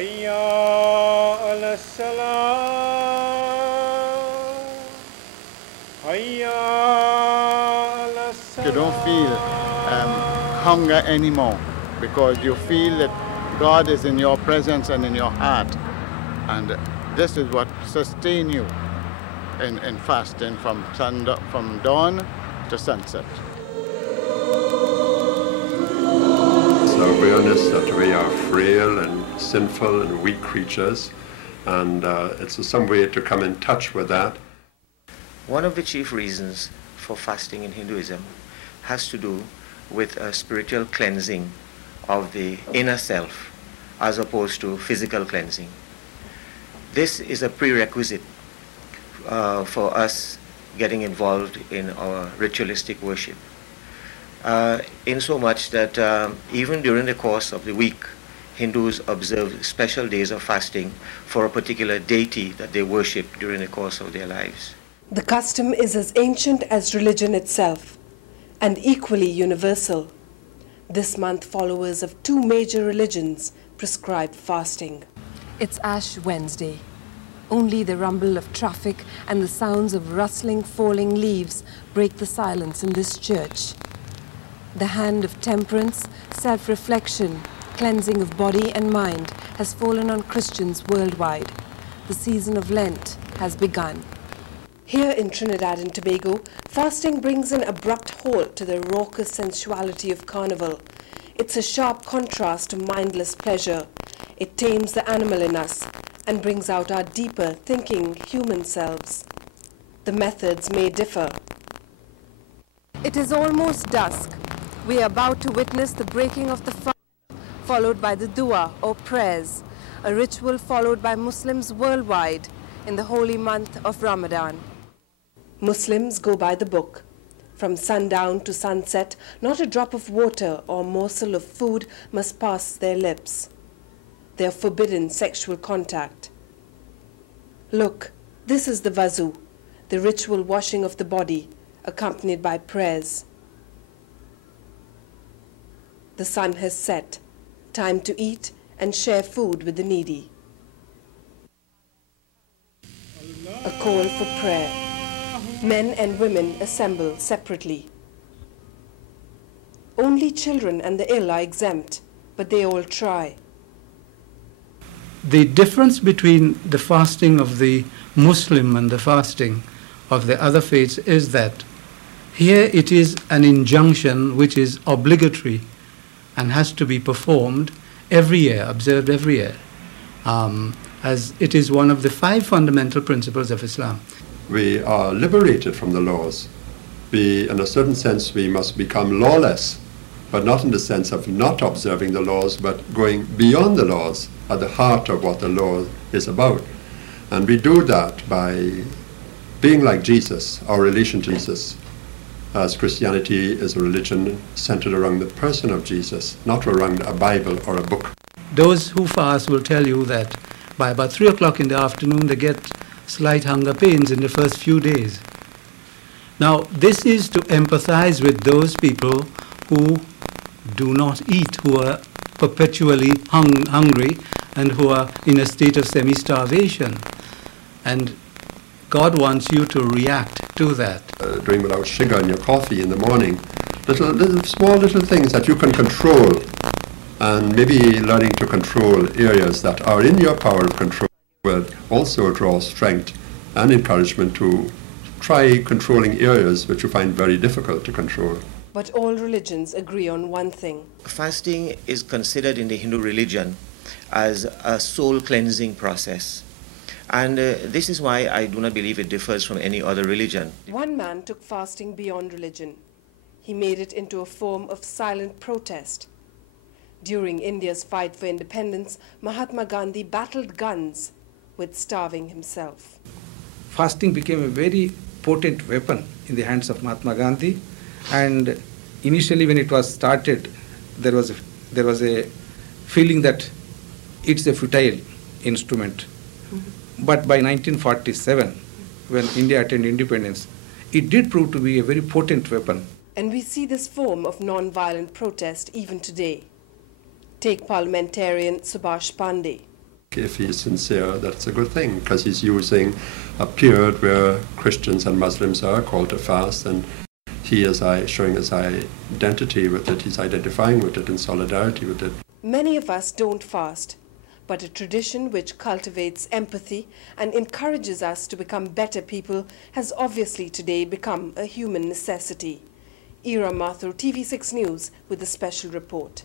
Hayya ala salam. Hayya ala salam. You don't feel hunger anymore because you feel that God is in your presence and in your heart. And this is what sustains you in fasting from dawn to sunset. The awareness that we are frail and sinful and weak creatures, and it's some way to come in touch with that. One of the chief reasons for fasting in Hinduism has to do with a spiritual cleansing of the inner self as opposed to physical cleansing. This is a prerequisite for us getting involved in our ritualistic worship. In so much that even during the course of the week, Hindus observe special days of fasting for a particular deity that they worship during the course of their lives. The custom is as ancient as religion itself and equally universal. This month, followers of two major religions prescribe fasting. It's Ash Wednesday. Only the rumble of traffic and the sounds of rustling, falling leaves break the silence in this church. The hand of temperance, self-reflection, cleansing of body and mind has fallen on Christians worldwide. The season of Lent has begun. Here in Trinidad and Tobago, fasting brings an abrupt halt to the raucous sensuality of carnival. It's a sharp contrast to mindless pleasure. It tames the animal in us and brings out our deeper, thinking human selves. The methods may differ. It is almost dusk. We are about to witness the breaking of the fast, followed by the dua or prayers, a ritual followed by Muslims worldwide in the holy month of Ramadan. Muslims go by the book. From sundown to sunset, not a drop of water or morsel of food must pass their lips. They are forbidden sexual contact. Look, this is the wazu, the ritual washing of the body, accompanied by prayers. The sun has set. Time to eat and share food with the needy. A call for prayer. Men and women assemble separately. Only children and the ill are exempt, but they all try. The difference between the fasting of the Muslim and the fasting of the other faiths is that here it is an injunction which is obligatory and has to be performed every year, observed every year, as it is one of the 5 fundamental principles of Islam. We are liberated from the laws. In a certain sense, we must become lawless, but not in the sense of not observing the laws, but going beyond the laws at the heart of what the law is about. And we do that by being like Jesus, our relation to Jesus, as Christianity is a religion centered around the person of Jesus, not around a Bible or a book. Those who fast will tell you that by about 3 o'clock in the afternoon they get slight hunger pains in the first few days. Now, this is to empathize with those people who do not eat, who are perpetually hungry and who are in a state of semi-starvation. And God wants you to react to that. Doing without sugar in your coffee in the morning, small little things that you can control, and maybe learning to control areas that are in your power of control will also draw strength and encouragement to try controlling areas which you find very difficult to control. But all religions agree on one thing. Fasting is considered in the Hindu religion as a soul cleansing process. And this is why I do not believe it differs from any other religion. One man took fasting beyond religion. He made it into a form of silent protest. During India's fight for independence, Mahatma Gandhi battled guns with starving himself. Fasting became a very potent weapon in the hands of Mahatma Gandhi, and initially when it was started, there was a feeling that it's a futile instrument. But by 1947, when India attained independence, it did prove to be a very potent weapon. And we see this form of non-violent protest even today. Take parliamentarian Subhash Pandey. if he is sincere, that's a good thing, because he's using a period where Christians and Muslims are called to fast, and he is showing his identity with it, he's identifying with it, in solidarity with it. Many of us don't fast, but a tradition which cultivates empathy and encourages us to become better people has obviously today become a human necessity. Ira Mathur, TV6 News, with a special report.